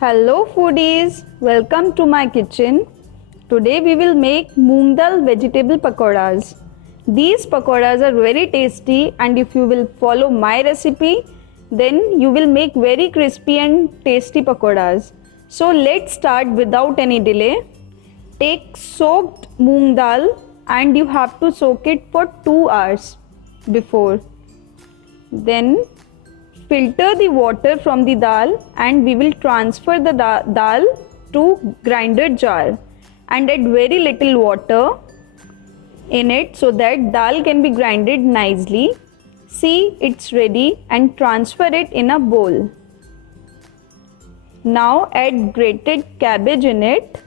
Hello foodies, welcome to my kitchen. Today we will make moong dal vegetable pakoras. These pakoras are very tasty and if you will follow my recipe, then you will make very crispy and tasty pakoras. So let's start without any delay. Take soaked moong dal and you have to soak it for 2 hours before. Then filter the water from the dal and we will transfer the dal to grinder jar and add very little water in it so that dal can be grinded nicely. See, it's ready and transfer it in a bowl. Now add grated cabbage in it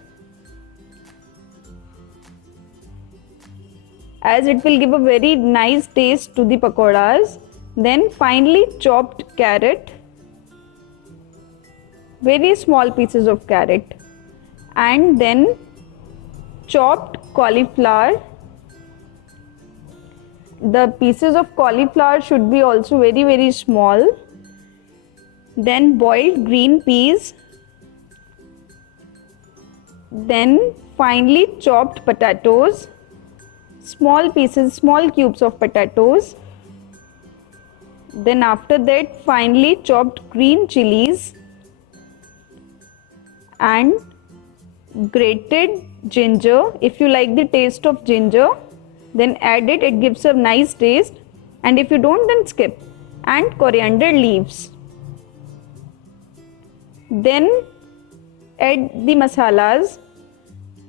as it will give a very nice taste to the pakoras. Then finely chopped carrot, very small pieces of carrot, and then chopped cauliflower. The pieces of cauliflower should be also very small. Then boiled green peas, then finely chopped potatoes, small pieces, small cubes of potatoes. Then after that finely chopped green chilies and grated ginger. If you like the taste of ginger, then add it, it gives a nice taste, and if you don't, then skip. And coriander leaves. Then add the masalas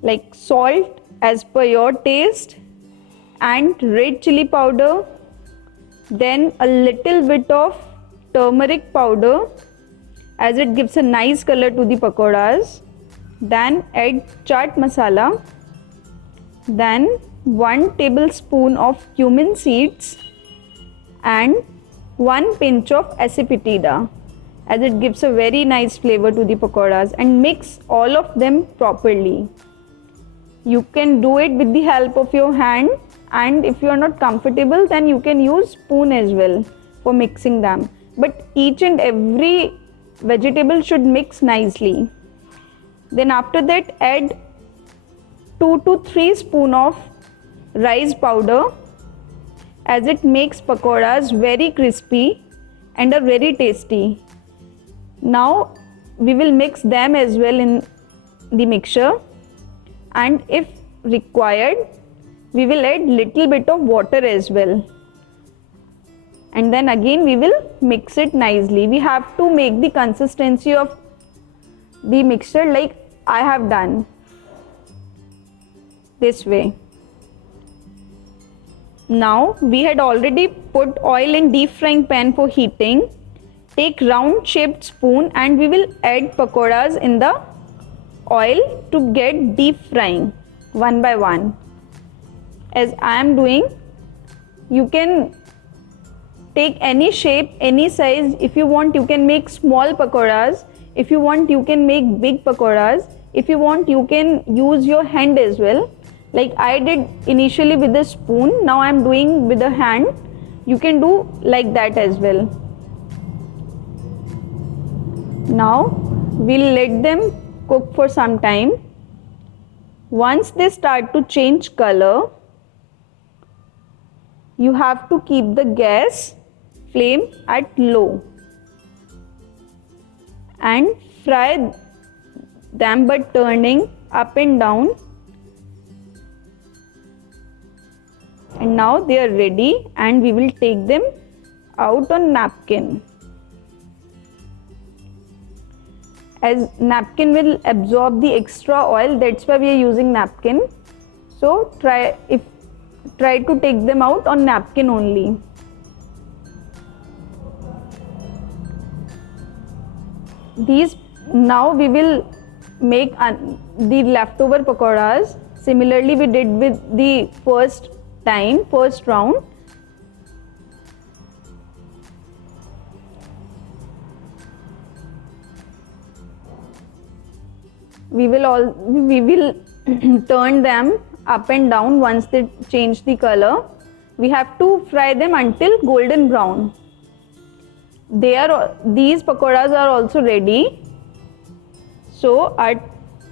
like salt as per your taste and red chili powder. Then a little bit of turmeric powder as it gives a nice color to the pakoras. Then add chaat masala. Then 1 tablespoon of cumin seeds and 1 pinch of asafoetida as it gives a very nice flavor to the pakoras, and mix all of them properly. You can do it with the help of your hand, and if you are not comfortable then you can use spoon as well for mixing them, but each and every vegetable should mix nicely. Then after that add 2 to 3 spoon of rice powder as it makes pakoras very crispy and are very tasty. Now we will mix them as well in the mixture, and if required we will add little bit of water as well, and then again we will mix it nicely. We have to make the consistency of the mixture like I have done this way. Now we had already put oil in deep frying pan for heating. Take round shaped spoon and we will add pakoras in the oil to get deep frying one by one. As I am doing, you can take any shape, any size. If you want, you can make small pakoras. If you want, you can make big pakoras. If you want, you can use your hand as well. Like I did initially with a spoon, now I am doing with a hand. You can do like that as well. Now we'll let them cook for some time. Once they start to change color, you have to keep the gas flame at low and fry them by turning up and down. And now they are ready and we will take them out on napkin. As napkin will absorb the extra oil, that's why we are using napkin. So try to take them out on napkin only. These now we will make the leftover pakoras. Similarly we did with the first round. We will turn them up and down once they change the color. We have to fry them until golden brown. These pakoras are also ready. So our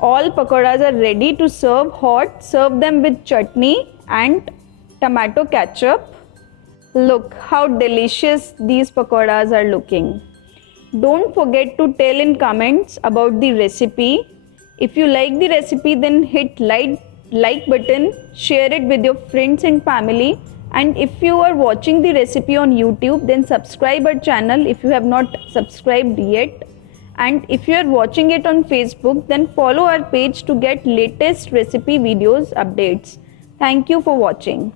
all pakoras are ready to serve hot. Serve them with chutney and tomato ketchup. Look how delicious these pakoras are looking. Don't forget to tell in comments about the recipe. If you like the recipe, then hit like button, share it with your friends and family. And if you are watching the recipe on YouTube, then subscribe our channel if you have not subscribed yet. And if you are watching it on Facebook, then follow our page to get latest recipe videos updates. Thank you for watching.